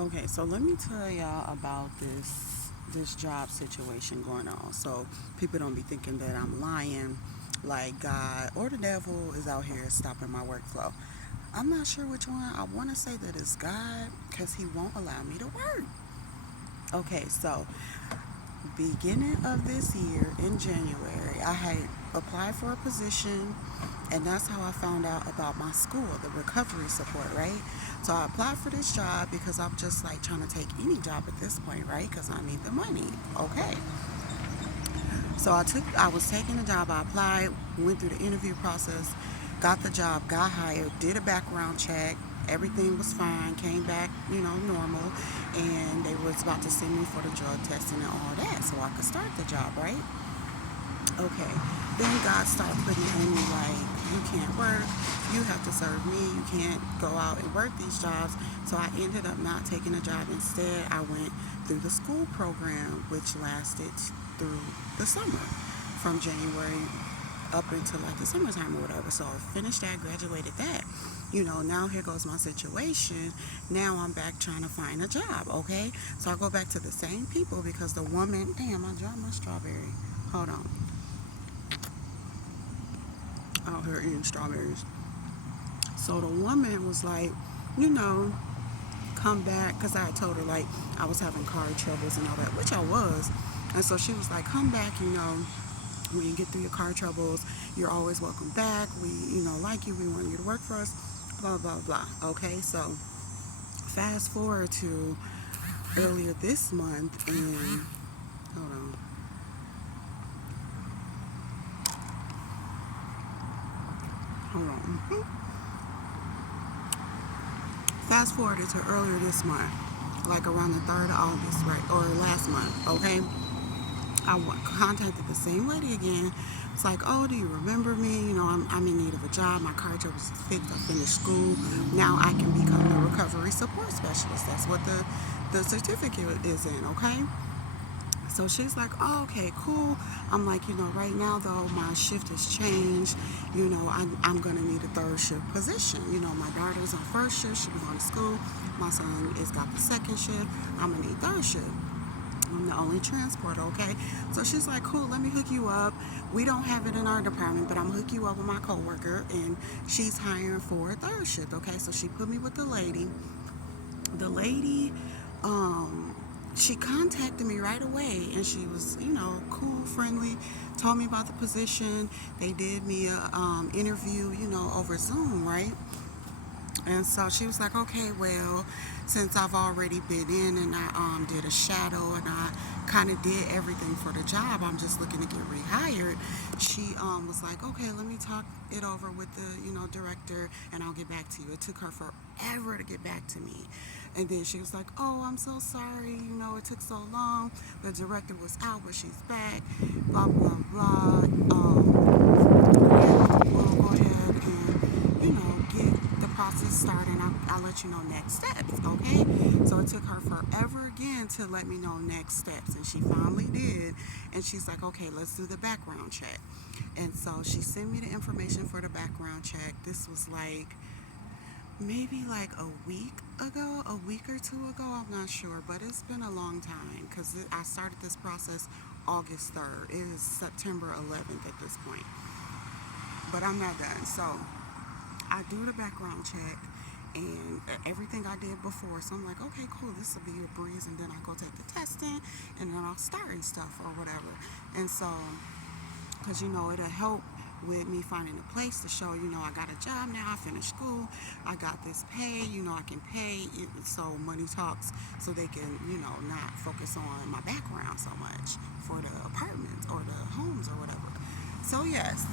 Okay, so let me tell y'all about this job situation going on. So people don't be thinking that I'm lying, like God or the devil is out here stopping my workflow. I'm not sure which one. I want to say that it's God because He won't allow me to work. Okay, so beginning of this year in January, I had applied for a position, and that's how I found out about my school, the recovery support, right? So I applied for this job because I'm just like trying to take any job at this point, right? Because I need the money. Okay. So I was taking the job, I applied, went through the interview process, got the job, got hired, did a background check, everything was fine, came back, normal, and they was about to send me for the drug testing and all that so I could start the job, right? Okay. Then God started putting it in me like, you can't work, you have to serve me, you can't go out and work these jobs. So I ended up not taking a job. Instead, I went through the school program, which lasted through the summer from January up until like the summertime or whatever. So I finished that, graduated that. Now here goes my situation. Now I'm back trying to find a job, okay? So I go back to the same people because the woman, damn, I dropped my strawberry. Hold on. Out here eating strawberries. So the woman was like, you know, come back, because I had told her like I was having car troubles and all that, which I was. And so she was like, come back, when you get through your car troubles, you're always welcome back. We, like you, we want you to work for us, blah, blah, blah. Okay, so fast forward to earlier this month, and hold on, hold on. Fast forwarded to earlier this month, like around the 3rd of August, right, or last month, okay? Contacted the same lady again. It's like, oh, do you remember me? I'm in need of a job. My car job was fixed. I finished school. Now I can become the recovery support specialist. That's what the certificate is in, okay? So she's like, oh, okay, cool. I'm like, right now though, my shift has changed. I'm going to need a third shift position. My daughter's on first shift. She'll be going to school. My son is got the second shift. I'm going to need third shift. I'm the only transporter, okay? So she's like, cool, let me hook you up. We don't have it in our department, but I'm gonna hook you up with my coworker, and she's hiring for a third shift, okay? So she put me with the lady. The lady, um, she contacted me right away, and she was, cool, friendly, told me about the position. They did me a interview, over Zoom, right? And so she was like, okay, well, since I've already been in and I did a shadow and I kind of did everything for the job, I'm just looking to get rehired. She was like, okay, let me talk it over with the, director, and I'll get back to you. It took her forever to get back to me. And then she was like, oh, I'm so sorry, it took so long. The director was out, but she's back, blah, blah, blah. Yeah, we'll go ahead and, get the process started. I'll let you know next steps, okay? So it took her forever again to let me know next steps, and she finally did. And she's like, okay, let's do the background check. And so she sent me the information for the background check. This was like maybe like a week ago, a week or two ago, I'm not sure, but it's been a long time because I started this process August 3rd. It is September 11th at this point, but I'm not done. So I do the background check and everything I did before. So I'm like, okay, cool, this will be a breeze. And then I go take the testing and then I'll start and stuff or whatever. And so, because, it'll help with me finding a place to show, I got a job now, I finished school, I got this pay, I can pay. So money talks, so they can, not focus on my background so much for the apartments or the homes or whatever. So, yes,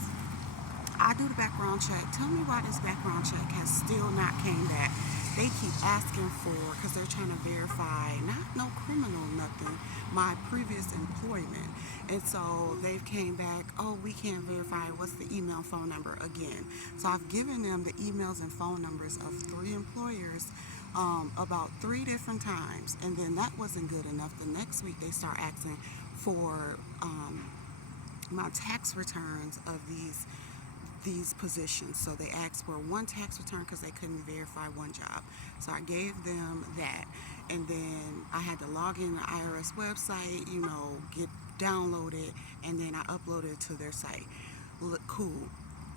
I do the background check. Tell me why this background check has still not came back. They keep asking for, because they're trying to verify, not no criminal, nothing, my previous employment. And so they've came back, oh, we can't verify, what's the email phone number again. So I've given them the emails and phone numbers of 3 employers about 3 different times. And then that wasn't good enough. The next week they start asking for my tax returns of these positions. So they asked for one tax return because they couldn't verify one job. So I gave them that. and then I had to log in the IRS website, get downloaded, and then I uploaded it to their site. Look, cool.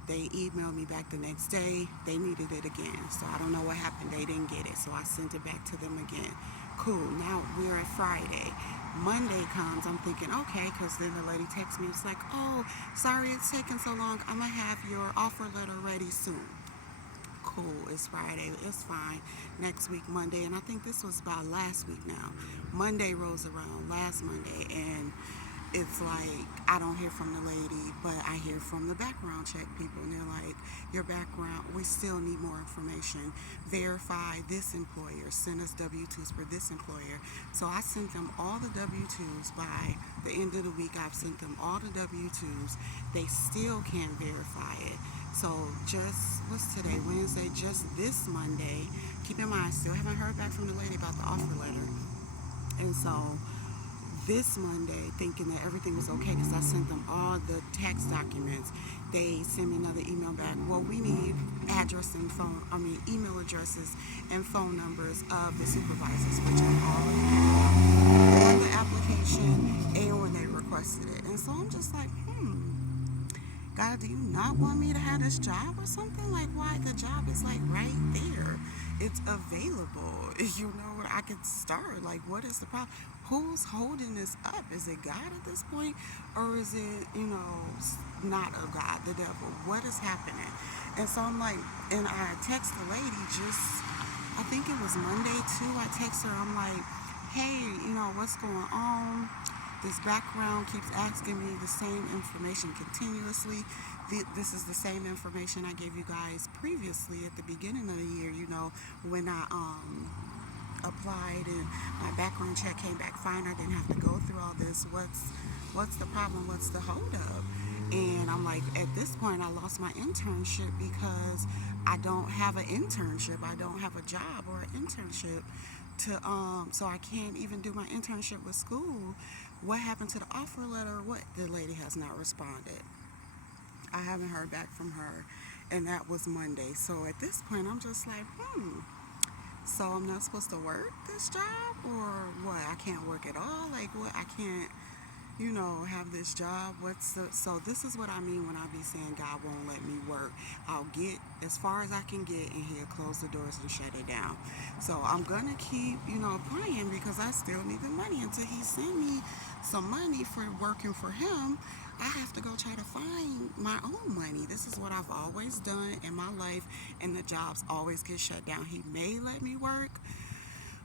They emailed me back the next day. They needed it again. So I don't know what happened. They didn't get it. So I sent it back to them again. Cool. Now we're at Friday. Monday comes. I'm thinking, okay, because then the lady texts me. It's like, oh, sorry it's taking so long. I'm going to have your offer letter ready soon. Cool, it's Friday, it's fine. Next week, Monday, and I think this was about last week now. Monday rolls around, last Monday, and it's like I don't hear from the lady, but I hear from the background check people, and they're like, your background, we still need more information. Verify this employer, send us W-2s for this employer. So I sent them all the W-2s. By the end of the week, I've sent them all the W-2s. They still can't verify it. So what's today, Wednesday, just this Monday, keep in mind, I still haven't heard back from the lady about the offer letter. And so this Monday, thinking that everything was okay because I sent them all the tax documents, they send me another email back. Well, we need email addresses and phone numbers of the supervisors, which I already had on the application and when they requested it. And so I'm just like, God, do you not want me to have this job or something? Like, why? The job is like right there. It's available. You know, I could start. Like, what is the problem? Who's holding this up? Is it God at this point? Or is it, not a God, the devil? What is happening? And so I'm like, and I text the lady I think it was Monday too. I text her, I'm like, hey, what's going on? This background keeps asking me the same information continuously. This is the same information I gave you guys previously at the beginning of the year, when I applied and my background check came back fine. I didn't have to go through all this. What's the problem? What's the holdup? And I'm like, at this point, I lost my internship because I don't have an internship. I don't have a job or an internship so I can't even do my internship with school. What happened to the offer letter? What? The lady has not responded. I haven't heard back from her, and that was Monday. So at this point, I'm just like, so I'm not supposed to work this job, or what? I can't work at all? Like, what? I can't, have this job? So this is what I mean when I be saying God won't let me work. I'll get as far as I can get, and he'll close the doors and shut it down. So I'm gonna keep, praying, because I still need the money until he send me some money for working for him. I have to go try to find my own money. This is what I've always done in my life, and the jobs always get shut down. He may let me work,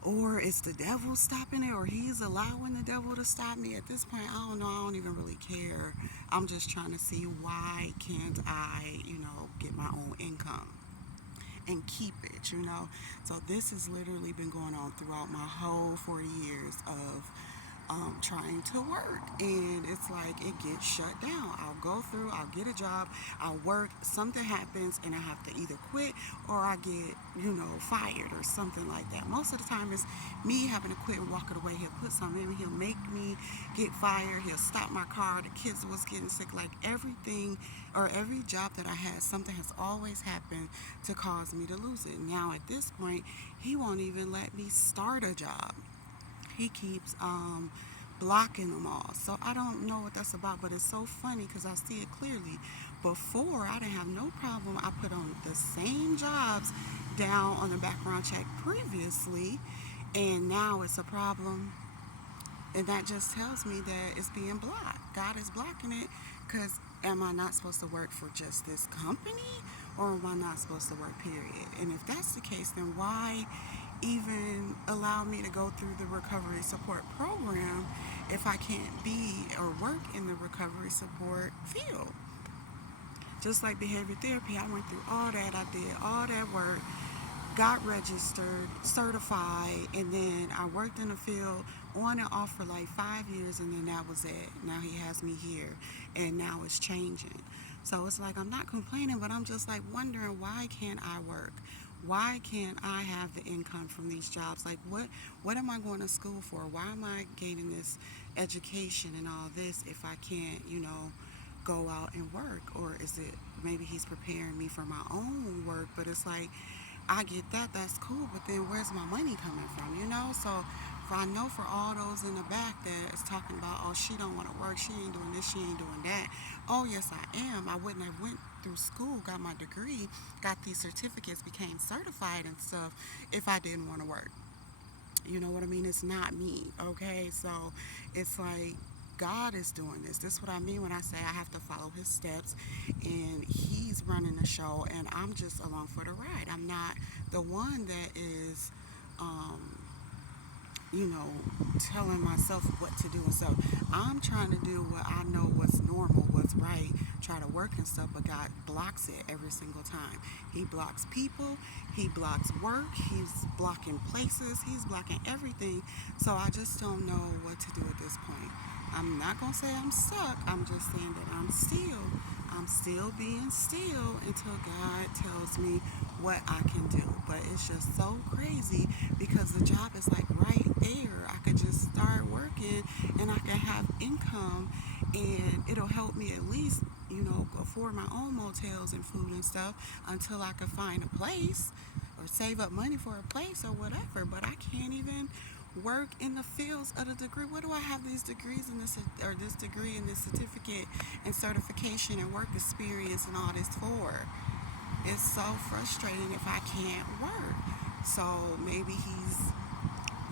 or it's the devil stopping it, or he's allowing the devil to stop me. At this point, I don't know. I don't even really care. I'm just trying to see, why can't I, get my own income and keep it, So this has literally been going on throughout my whole 40 years of trying to work, and it's like it gets shut down. I'll go through, I'll get a job, I'll work, something happens, and I have to either quit or I get, fired or something like that. Most of the time it's me having to quit and walk it away. He'll put something in me, he'll make me get fired, he'll stop my car, the kids was getting sick. Like, everything or every job that I had, something has always happened to cause me to lose it. Now at this point, he won't even let me start a job. He keeps blocking them all. So I don't know what that's about, but it's so funny because I see it clearly. Before, I didn't have no problem. I put on the same jobs down on the background check previously, and now it's a problem. And that just tells me that it's being blocked. God is blocking it, because am I not supposed to work for just this company, or am I not supposed to work, period? And if that's the case, then why even allow me to go through the recovery support program if I can't be or work in the recovery support field? Just like behavior therapy, I went through all that. I did all that work, got registered, certified, and then I worked in the field on and off for like 5 years, and then that was it. Now he has me here, and now it's changing. So it's like, I'm not complaining, but I'm just like wondering, why can't I work? Why can't I have the income from these jobs? Like, what am I going to school for? Why am I gaining this education and all this if I can't, go out and work? Or is it maybe he's preparing me for my own work? But it's like, I get that, that's cool, but then where's my money coming from, you know? So if I know for all those in the back that is talking about, oh, she don't want to work, she ain't doing this, she ain't doing that. Oh, yes, I am. I wouldn't have went through school, got my degree, got these certificates, became certified and stuff if I didn't want to work. You know what I mean? It's not me, okay? So it's like God is doing this. This is what I mean when I say I have to follow his steps and he's running the show and I'm just along for the ride. I'm not the one that is um, you know, telling myself what to do and stuff. I'm trying to do what I know what's normal, what's right, try to work and stuff, but God blocks it every single time. He blocks people, he blocks work, he's blocking places, he's blocking everything. So I just don't know what to do at this point. I'm not gonna say I'm stuck. I'm just saying that I'm still being still until God tells me what I can do. But it's just so crazy because the job is like right there. I could just start working and I can have income and it'll help me at least, you know, afford my own motels and food and stuff until I can find a place or save up money for a place or whatever. But I can't even work in the fields of the degree. What do I have these degrees in this or this degree and this certificate and certification and work experience and all this for? It's so frustrating if I can't work. So maybe he's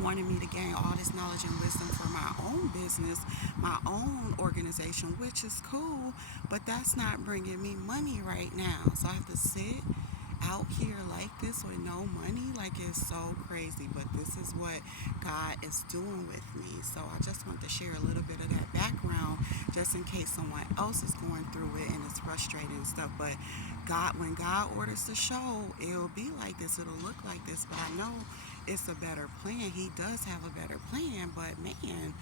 wanting me to gain all this knowledge and wisdom for my own business, my own organization, which is cool, but that's not bringing me money right now. So I have to sit out here like this with no money. Like, it's so crazy, but this is what God is doing with me. So I just want to share a little bit of that background just in case someone else is going through it and it's frustrating and stuff. But God, when God orders the show, it'll be like this, it'll look like this, but I know it's a better plan. He does have a better plan, but man,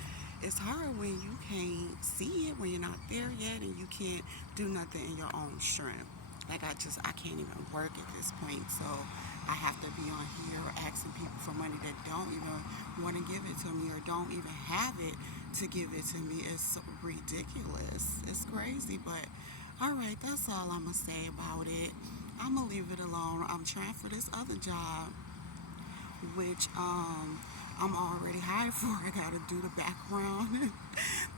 it's hard when you can't see it, when you're not there yet, and you can't do nothing in your own strength. Like I can't even work at this point, so I have to be on here asking people for money that don't even want to give it to me or don't even have it to give it to me. It's ridiculous. It's crazy, but all right, that's all I'm gonna say about it. I'm gonna leave it alone. I'm trying for this other job, which I'm already hired for. I gotta do the background,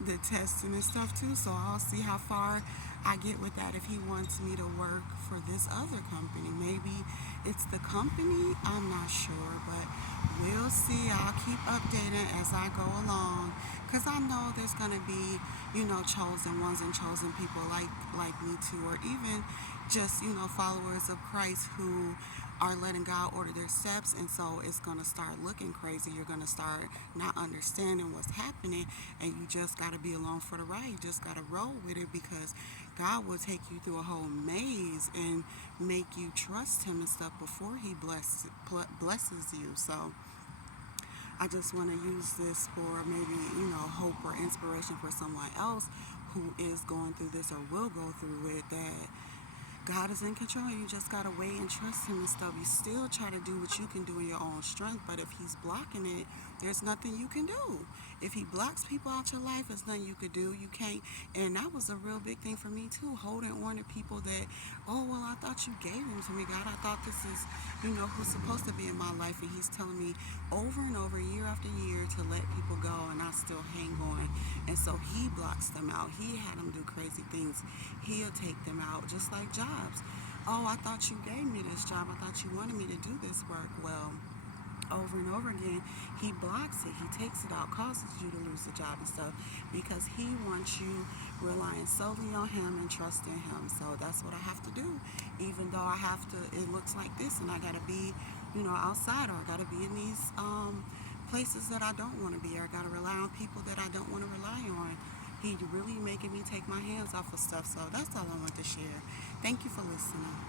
the testing and stuff too. So I'll see how far I get with that. If he wants me to work for this other company, maybe it's the company. I'm not sure, but we'll see. I'll keep updating as I go along, cause I know there's gonna be, you know, chosen ones and chosen people like me too, or even just, you know, followers of Christ who are letting God order their steps, and so it's gonna start looking crazy. You're gonna start not understanding what's happening, and you just gotta be along for the ride. You just gotta roll with it because God will take you through a whole maze and make you trust Him and stuff before He blesses you. So I just want to use this for maybe, you know, hope or inspiration for someone else who is going through this or will go through it, that God is in control. You just gotta wait and trust Him and stuff. You still try to do what you can do in your own strength, but if He's blocking it, there's nothing you can do. If He blocks people out your life, there's nothing you could do. You can't. And that was a real big thing for me too. Holding on to people that, oh well, I thought you gave them to me, God. I thought this is, you know, who's supposed to be in my life, and He's telling me over and over, year after year, to let people go, and I still hang on. And so He blocks them out. He had them do crazy things. He'll take them out, just like jobs. Oh, I thought you gave me this job. I thought you wanted me to do this work. Well, over and over again, He blocks it. He takes it out, causes you to lose the job and stuff because He wants you relying solely on Him and trusting Him. So that's what I have to do. Even though I have to, it looks like this, and I got to be, you know, outside, or I got to be in these places that I don't want to be, or I got to rely on people that I don't want to rely on. He really making me take my hands off of stuff. So that's all I want to share. Thank you for listening.